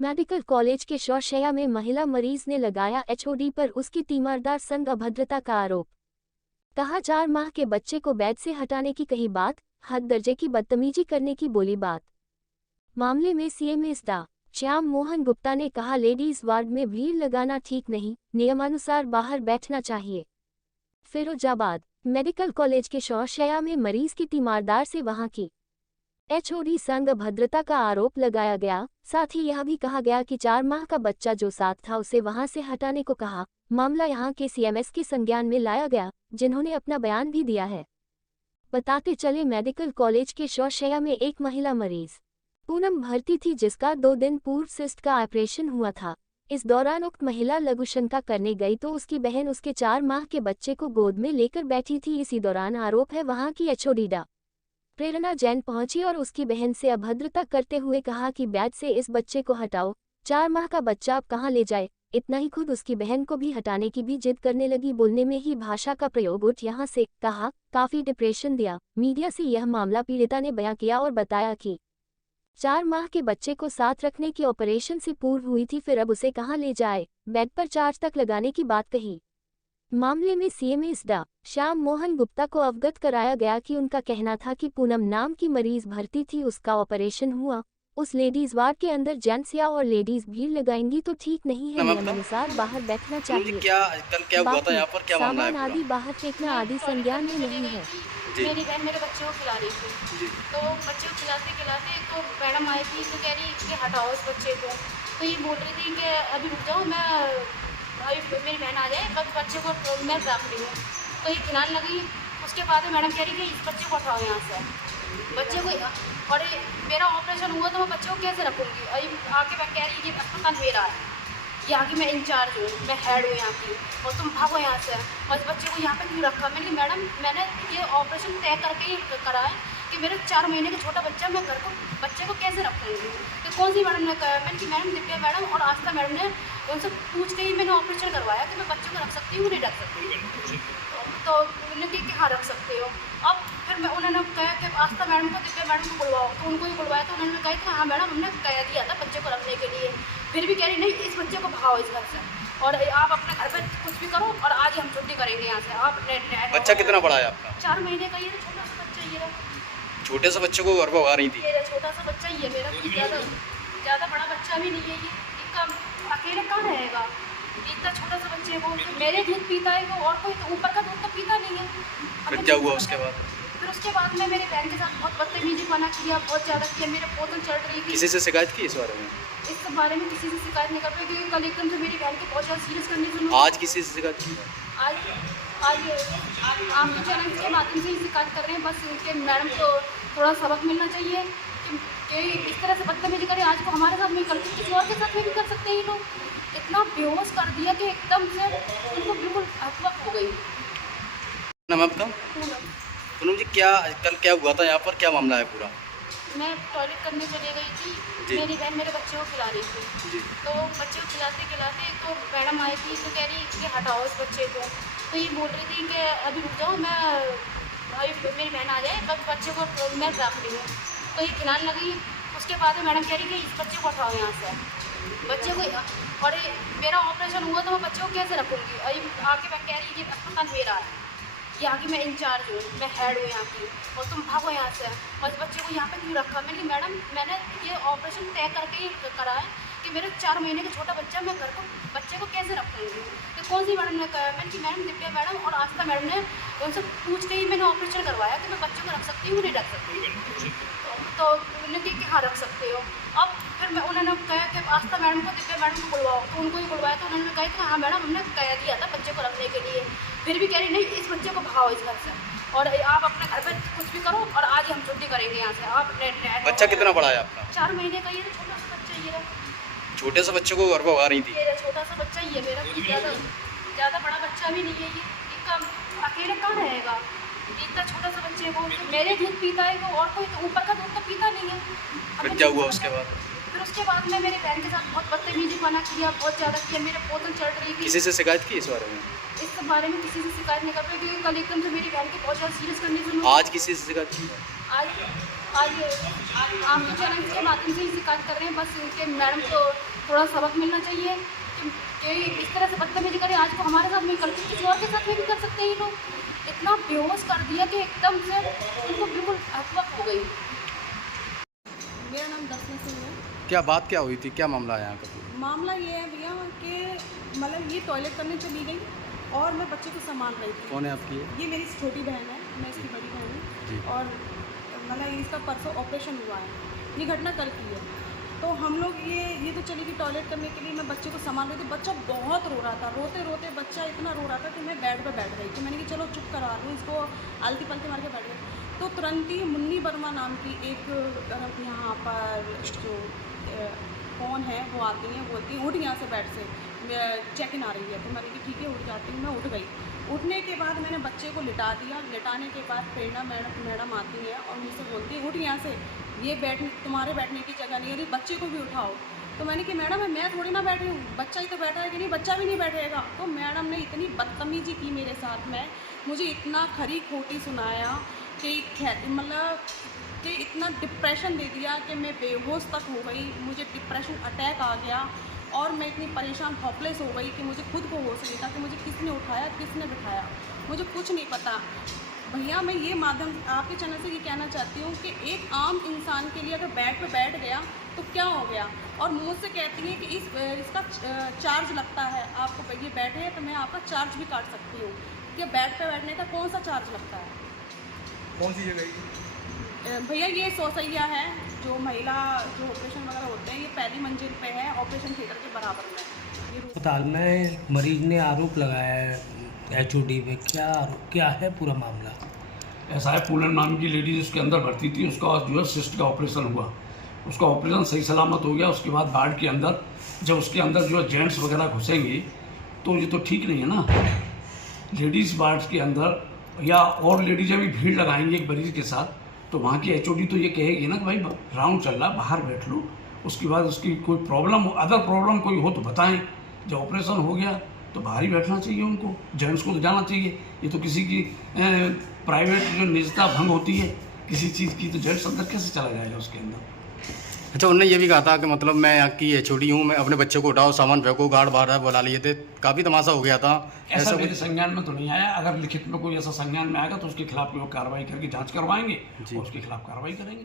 Medical college के शौशैया में महिला मरीज ने लगाया एचओडी पर उसकी तीमारदार संग अभद्रता का आरोप। कहा 4 माह के बच्चे को बेड से हटाने की कही बात, हद दर्जे की बदतमीजी करने की बोली बात। मामले में सीएमएस डा. श्याम मोहन गुप्ता ने कहा लेडीज वार्ड में भीड़ लगाना ठीक नहीं, नियमानुसार बाहर बैठना चाहिए। फिरोजाबाद मेडिकल कॉलेज के शौशैया में मरीज की तीमारदार से वहां की एचओडी संग अभद्रता का आरोप लगाया गया। साथ ही यह भी कहा गया कि 4 माह का बच्चा जो साथ था उसे वहां से हटाने को कहा। मामला यहां के सीएमएस के संज्ञान में लाया गया, जिन्होंने अपना बयान भी दिया है। बताते चले मेडिकल कॉलेज के शौशैया में एक महिला मरीज पूनम भर्ती थी, जिसका 2 दिन पूर्व सिस्ट का ऑपरेशन हुआ था। इस दौरान उक्त महिला लघुशंका करने गई तो उसकी बहन उसके 4 माह के बच्चे को गोद में लेकर बैठी थी। इसी दौरान आरोप है वहां की एचओडी डा. प्रेरणा जैन पहुंची और उसकी बहन से अभद्रता करते हुए कहा कि बेड से इस बच्चे को हटाओ, 4 माह का बच्चा अब कहां ले जाए। इतना ही खुद उसकी बहन को भी हटाने की भी जिद करने लगी। बोलने में ही भाषा का प्रयोग उठ यहां से कहा, काफी डिप्रेशन दिया। मीडिया से यह मामला पीड़िता ने बयां किया और बताया कि 4 माह के बच्चे को साथ रखने की ऑपरेशन से पूर्व हुई थी, फिर अब उसे कहां ले जाए, बेड पर चार्ज तक लगाने की बात कही। मामले में सीएमएस डा. श्याम मोहन गुप्ता को अवगत कराया गया कि उनका कहना था कि पूनम नाम की मरीज भर्ती थी, उसका ऑपरेशन हुआ। उस लेडीज वार्ड के अंदर जेंट्स या और लेडीज भीड़ लगाएंगी तो ठीक नहीं है, नियमानुसार बाहर बैठना चाहिए। क्या हुआ था यहाँ पर, क्या मामला है? सामान आदि बाहर फेंकना आदि संज्ञान में नहीं है। मेरी बहन मेरे बच्चे को खिला रही थी, तो बच्चे को खिलाते खिलाते तो मैडम आई थी तो कह रही कि हटाओ इस बच्चे को। तो ये बोल रही थी कि अभी रुक जाओ, मैं अभी मेरी बहन आ जाए, बस बच्चे को मैं रख रही हूँ। तो ये खिलाने लगी। उसके बाद में मैडम कह रही कि इस बच्चे को हटाओ यहाँ से, बच्चे को। और मेरा ऑपरेशन हुआ तो मैं बच्चे को कैसे रखूँगी। अभी आके मैं कह रही कि अस्पताल मेरा है, यहाँ की मैं इंचार्ज हूँ, मैं हेड हूँ यहाँ की, और तुम भागो यहाँ से, और इस बच्चे को यहाँ पे क्यों रखा। मैंने कहा मैडम, मैंने ये ऑपरेशन तय करके ही करा है कि मेरे 4 महीने का छोटा बच्चा, मैं घर को बच्चे को कैसे रखूँगी। तो कौन सी मैडम ने कहा। मैंने कि मैडम दिव्या मैडम और आस्था मैडम ने उनसे पूछ के ही मैंने ऑपरेशन करवाया कि मैं बच्चे को रख सकती हूँ नहीं रख सकती। तो उन्होंने कहा कि हाँ रख सकते हो। अब फिर मैं उन्होंने कहा कि आस्था मैडम को दिव्या मैडम को बुलवाओ, तो उनको ही बुलवाया। तो उन्होंने कहा कि हाँ मैडम हमने कह दिया था बच्चे को रखने के लिए। फिर भी कह रही नहीं, इस बच्चे को भगाओ इस घर से, और आप अपने घर पे कुछ भी करो, और आज ही हम छुट्टी करेंगे यहाँ से। आप बच्चा कितना बड़ा है आपका? 4 महीने का। ये छोटा सा बच्चा, ये छोटे से बच्चे को घर पर भगा रही थी। ये छोटा सा बच्चा ही है मेरा, ज़्यादा बड़ा बच्चा भी नहीं है। ये इसका अकेले कहाँ रहेगा, इतना छोटा सा बच्चे को। मेरे दूध पीता है वो, और कोई तो ऊपर का दूध तो पीता नहीं है। फिर क्या हुआ उसके बाद? फिर उसके बाद में मेरे बहन के साथ बहुत बदतमीजी बना किया, बहुत ज़्यादा किया। मेरे बोतल चढ़ रही थी। किसी से शिकायत की इस बारे में? इस बारे में किसी से शिकायत नहीं कर पाई, क्योंकि कल एकदम से मेरी बहन की बहुत ज़्यादा सीरियस कंडीशन। आज किसी से शिकायत की? आज आपके चैनल के माध्यम से ही शिकायत कर रहे हैं। बस उनके मैडम को थोड़ा सबक मिलना चाहिए कि इस तरह से बदतमीजी करें। आज को हमारे साथ नहीं करते, किसी और के साथ में भी कर सकते हैं। ये लोग इतना बेहोश कर दिया कि एकदम से उनको बिल्कुल हकवक हो गई। नाम आपका? पूनम जी, क्या हुआ था यहाँ पर, क्या मामला है पूरा? मैं टॉयलेट करने चली गई थी, मेरी बहन मेरे बच्चे को खिला रही थी। तो बच्चे को खिलाते खिलाते तो मैडम आई थी तो कह रही कि हटाओ इस बच्चे को। तो ये बोल रही थी कि अभी रुक जाओ, मैं अभी मेरी बहन आ जाए, बस बच्चे को मैं रख रही हूँ। तो ये खिलाने लगी। उसके बाद में मैडम कह रही कि इस बच्चे को हटाओ यहाँ से, बच्चे को। और मेरा ऑपरेशन हुआ तो मैं बच्चे को कैसे रखूँगी। अभी आके मैं कह रही कि अस्पताल मेरा है, यहाँ की मैं इंचार्ज हूँ, मैं हेड हूँ यहाँ की, और तुम भागो यहाँ से, और इस बच्चे को यहाँ पे क्यों रखा। मैंने कहा मैडम, मैंने ये ऑपरेशन तय करके ही करा है कि मेरे 4 महीने का छोटा बच्चा, मैं घर को बच्चे को कैसे रखूँगी। तो कौन सी मैडम ने कहा। मैंने कि मैडम दिव्या मैडम और आस्था मैडम ने उनसे पूछ के ही मैंने ऑपरेशन करवाया कि मैं बच्चे को रख सकती हूँ नहीं रख सकती। तो उन्होंने कहा कि हाँ रख सकते हो। अब फिर मैं उन्होंने कहा कि आस्था मैडम को दिव्या मैडम को बुलवाओ, तो उनको ही बुलवाया। तो उन्होंने कहा कि हाँ मैडम हमने कह दिया था बच्चे को रखने के लिए। फिर भी कह रही नहीं, इस बच्चे को भगाओ इस घर से, और आप अपने घर पे कुछ भी करो, और आज ही हम छुट्टी करेंगे यहाँ से। आप बच्चा कितना बड़ा है आपका? 4 महीने का। ये छोटा सा बच्चा, ये छोटे से बच्चे को घर पर भगा रही थी। ये छोटा सा बच्चा ही है मेरा, ज़्यादा बड़ा बच्चा भी नहीं है। ये इसका अकेले कहाँ रहेगा, इतना छोटा सा बच्चे को। मेरे दूध पीता है वो, और कोई तो ऊपर का दूध तो पीता नहीं है। फिर क्या हुआ उसके बाद? फिर उसके बाद में मेरे बहन के साथ बहुत बदतमीजी बना किया, बहुत ज़्यादा किया। मेरे बोतल चढ़ रही थी। किसी से शिकायत की इस बारे में? इस बारे में किसी से शिकायत नहीं कर पाई, क्योंकि कल एकदम से मेरी बहन की बहुत ज़्यादा सीरियस कंडीशन। आज किसी से शिकायत की? आज आज आप चैनल के माध्यम से ही शिकायत कर रहे हैं, बस उनके मैडम को थोड़ा सबक मिलना चाहिए कि इस तरह से बदतमीजी करें। आज को हमारे साथ नहीं करते, किसी और के साथ में भी कर सकते हैं। ये लोग इतना बेहोश कर दिया कि एकदम से उनको बिल्कुल हकवक हो गई। मेरा नाम दर्शना सिंह है। क्या बात क्या हुई थी, क्या मामला है यहाँ का? मामला ये है भैया कि मतलब ये टॉयलेट करने चली गई और मैं बच्चे को संभाल रही थी। कौन है आपकी? ये मेरी छोटी बहन है, मैं इसकी बड़ी बहन जी। हूँ। और मतलब इसका परसों ऑपरेशन हुआ है, ये घटना कल की है। तो हम लोग ये तो चली गई टॉयलेट करने के लिए, मैं बच्चे को संभाल रही थी। बच्चा बहुत रो रहा था, रोते रोते बच्चा इतना रो रहा था कि मैं बेड पे बैठ गई। तो मैंने कहा चलो चुप करवा लूँ इसको, आलती पलती मार के बैठ गई। तो तुरंत ही मुन्नी वर्मा नाम की एक यहाँ पर जो कौन है वो आती हैं, बोलती हैं उठ यहाँ से बेड से, चेक इन आ रही है। तो मैंने कहा ठीक है उठ जाती हूँ। मैं उठ गई। उठने के बाद मैंने बच्चे को लिटा दिया। लिटाने के बाद प्रेरणा मैडम आती है और मुझसे बोलती है उठ यहाँ से, ये तुम्हारे बैठने की जगह नहीं है, बच्चे को भी उठाओ। तो मैंने कहा मैडम मैं थोड़ी ना बैठी हूँ, बच्चा ही तो बैठा है कि नहीं, बच्चा भी नहीं बैठेगा। तो मैडम ने इतनी बदतमीजी की मेरे साथ में, मुझे इतना खरी खोटी सुनाया कि मतलब कि इतना डिप्रेशन दे दिया कि मैं बेहोश तक हो गई। मुझे डिप्रेशन अटैक आ गया और मैं इतनी परेशान हॉपलेस हो गई कि मुझे खुद को होश नहीं था कि मुझे किसने उठाया किसने बिठाया, मुझे कुछ नहीं पता। भैया मैं ये माध्यम आपके चैनल से ये कहना चाहती हूँ कि एक आम इंसान के लिए अगर बेड पे बैठ गया तो क्या हो गया, और मुझसे कहती है कि इसका चार्ज लगता है, आपको ये बैठे है तो मैं आपका चार्ज भी काट सकती हूँ। कि बेड पे बैठने का कौन सा चार्ज लगता है? कौन सी जगह? भैया ये सोसैया है, जो महिला जो ऑपरेशन वगैरह होते हैं, ये पहली मंजिल पे है, ऑपरेशन थिएटर के बराबर में। अस्पताल में मरीज ने आरोप लगाया है HOD पे, क्या है पूरा मामला? ऐसा है, पूनम नाम की लेडीज उसके अंदर भर्ती थी, उसका जो है सिस्ट का ऑपरेशन हुआ। उसका ऑपरेशन सही सलामत हो गया। उसके बाद वार्ड के अंदर जब उसके अंदर जो है जेंट्स वगैरह घुसेंगे तो ये तो ठीक नहीं है ना। लेडीज़ वार्ड के अंदर या और लेडीज़ें भी भीड़ लगाएंगी एक मरीज के साथ, तो वहाँ की HOD तो ये कहेगी ना कि भाई राउंड चल रहा, बाहर बैठ लो। उसके बाद उसकी कोई प्रॉब्लम हो, अदर प्रॉब्लम कोई हो तो बताएं। जब ऑपरेशन हो गया तो बाहर ही बैठना चाहिए उनको, जेंट्स को तो जाना चाहिए। ये तो किसी की प्राइवेट जो निजता भंग होती है किसी चीज़ की, तो जेंट्स अंदर कैसे चला जाएगा उसके अंदर? अच्छा, उन्होंने ये भी कहा था कि मतलब मैं यहाँ की HOD हूँ, मैं अपने बच्चे को उठाओ, सामान फेंको, गार्ड बाहर बुला लिए थे, काफ़ी तमाशा हो गया था। ऐसा मेरे संज्ञान में तो नहीं आया। अगर लिखित में कोई ऐसा संज्ञान में आएगा तो उसके खिलाफ कोई कार्रवाई करके जांच करवाएंगे और उसके खिलाफ कार्रवाई करेंगे।